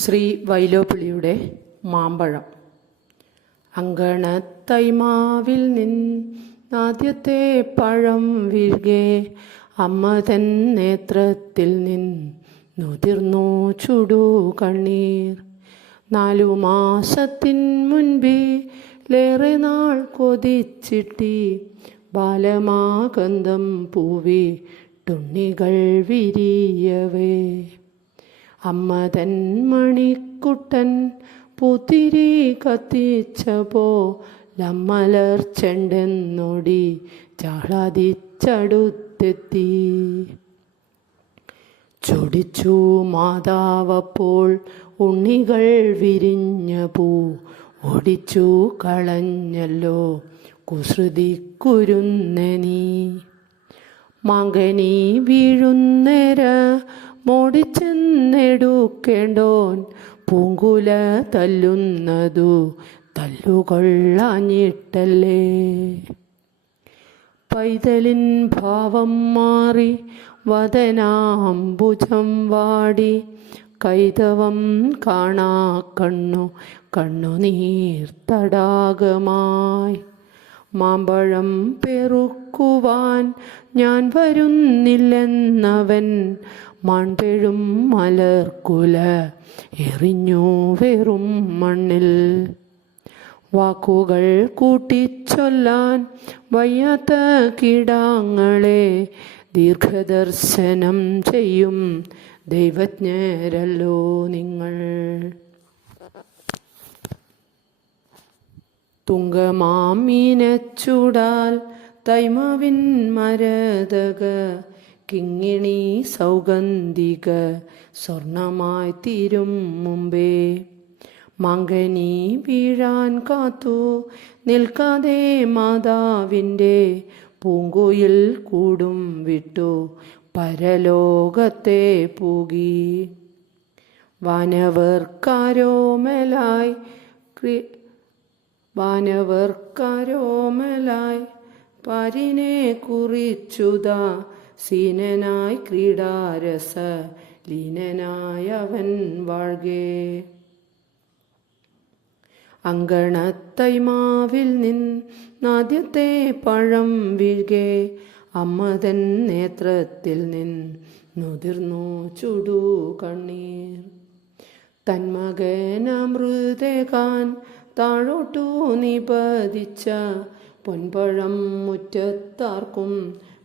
ശ്രീ വൈലോപ്പിള്ളിയുടെ മാമ്പഴം. അങ്കണത്തൈമാവിൽ നിന്നാദ്യത്തെ പഴം വീഴ്കെ അമ്മ തൻ നേത്രത്തിൽ നിന്നുതിർന്നു ചുടു കണ്ണീർ. 4 മാസത്തിൻ മുൻപിലേറെ നാൾ കൊതിച്ചിട്ടി ബാലമാകന്തം പൂവിട്ടുണ്ണികൾ വിരിയവേ. അമ്മ തൻ മണിക്കുട്ടൻ പൂത്തിരി കത്തിച്ചപോലമ്മലർ ചെണ്ടെന്നോടി ചാളാതിച്ചടുത്തെത്തി. ചൊടിച്ചു മാതാവപ്പോൾ ഉണ്ണികൾ വിരിഞ്ഞ പൂ ഒടിച്ചു കളഞ്ഞല്ലോ കുസൃതി കുരുന്നെ നീ. മാങ്കനി വീഴുന്നേര മോടിച്ചെന്നെടുക്കേണ്ടോൻ പൂങ്കുല തല്ലുന്നതു തല്ലുകൊള്ളാഞ്ഞിട്ടല്ലേ. പൈതലിൻ ഭാവം മാറി വദനാംബുജം വാടി കൈതവം കാണാ കണ്ണുനീർത്തടാകമായി. മാമ്പഴം പെറുക്കുവാൻ ഞാൻ വരുന്നില്ലെന്നവൻ മാൺപെഴും മലർക്കുല എറിഞ്ഞു വെറും മണ്ണിൽ. വാക്കുകൾ കൂട്ടിച്ചൊല്ലാൻ വയ്യാത്ത കിടാങ്ങളെ ദീർഘദർശനം ചെയ്യും ദൈവജ്ഞരല്ലോ നിങ്ങൾ. തുങ്കമാമീനച്ചൂടാൽ തൈമാവിൻ മരതക കിങ്ങിണി സൗഗന്ധിക സ്വർണമായി തീരും മുമ്പേ. മാങ്കനി വീഴാൻ കാത്തു നിൽക്കാതെ മാതാവിൻ്റെ പൂങ്കുയിൽ കൂടും വിട്ടു പരലോകത്തെ പൂകി. വാനവർക്കാരോമലായി പാരിനെ കുറിച്ചുതാ സീനനായി ക്രീഡാരസ ലീനനായവൻ വാഴ്കെ. അങ്കണത്തൈമാവിൽ നിന്നാദ്യത്തെ പഴം വീഴ്കെ അമ്മ തൻ നേത്രത്തിൽ നിന്നുതിർന്നു ചുടു കണ്ണീർ. തന്മകനമൃതകാൻ താഴോട്ടു നിപതിച്ച പൊൻപഴം മുറ്റത്താർക്കും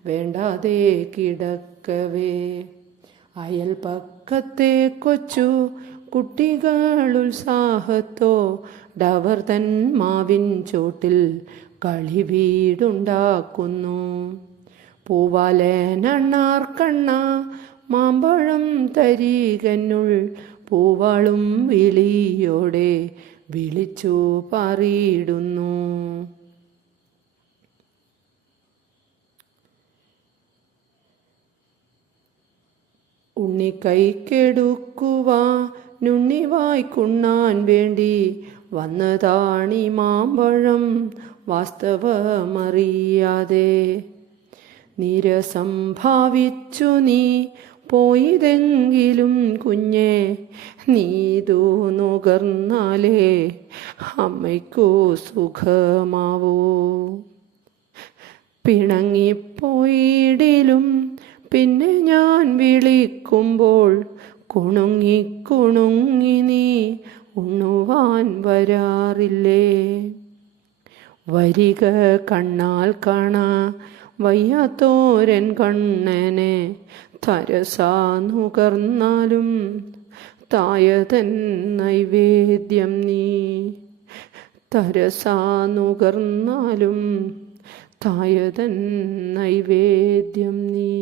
വേണ്ടാതെ കിടക്കവേ. അയൽപക്കത്തെ കൊച്ചു കുട്ടികളുത്സാഹത്തോടവർ തൻ മാവിൻ ചോട്ടിൽ കളിവീടുണ്ടാക്കുന്നു. പൂവാലനണ്ണാർക്കണ്ണ മാമ്പഴം തരികന്നുൾ പൂവാളും വിളിയോടെ വിളിച്ചു പാറിയിടുന്നു. ഉണ്ണിക്കൈക്കെടുക്കുവാനുണ്ണിവായ്ക്കുണ്ണാൻ വേണ്ടി വന്നതാണി മാമ്പഴം വാസ്തവമറിയാതെ. നീരസം ഭാവിച്ചു നീ പോയതെങ്കിലും കുഞ്ഞെ നീതു നുകർന്നാലേ അമ്മയ്ക്കു സുഖമാവൂ. പിണങ്ങിപ്പോയിടിലും പിന്നെ ഞാൻ വിളിക്കുമ്പോൾ കുണുങ്ങി കുണുങ്ങി നീ ഉണ്ണുവാൻ വരാറില്ലേ. വരിക കണ്ണാൽ കാണാ വയ്യാത്തോരൻ കണ്ണനെ തരസാ നുകർന്നാലും തായതൻ നൈവേദ്യം നീ. തരസാ നുകർന്നാലും തായതൻ നൈവേദ്യം നീ.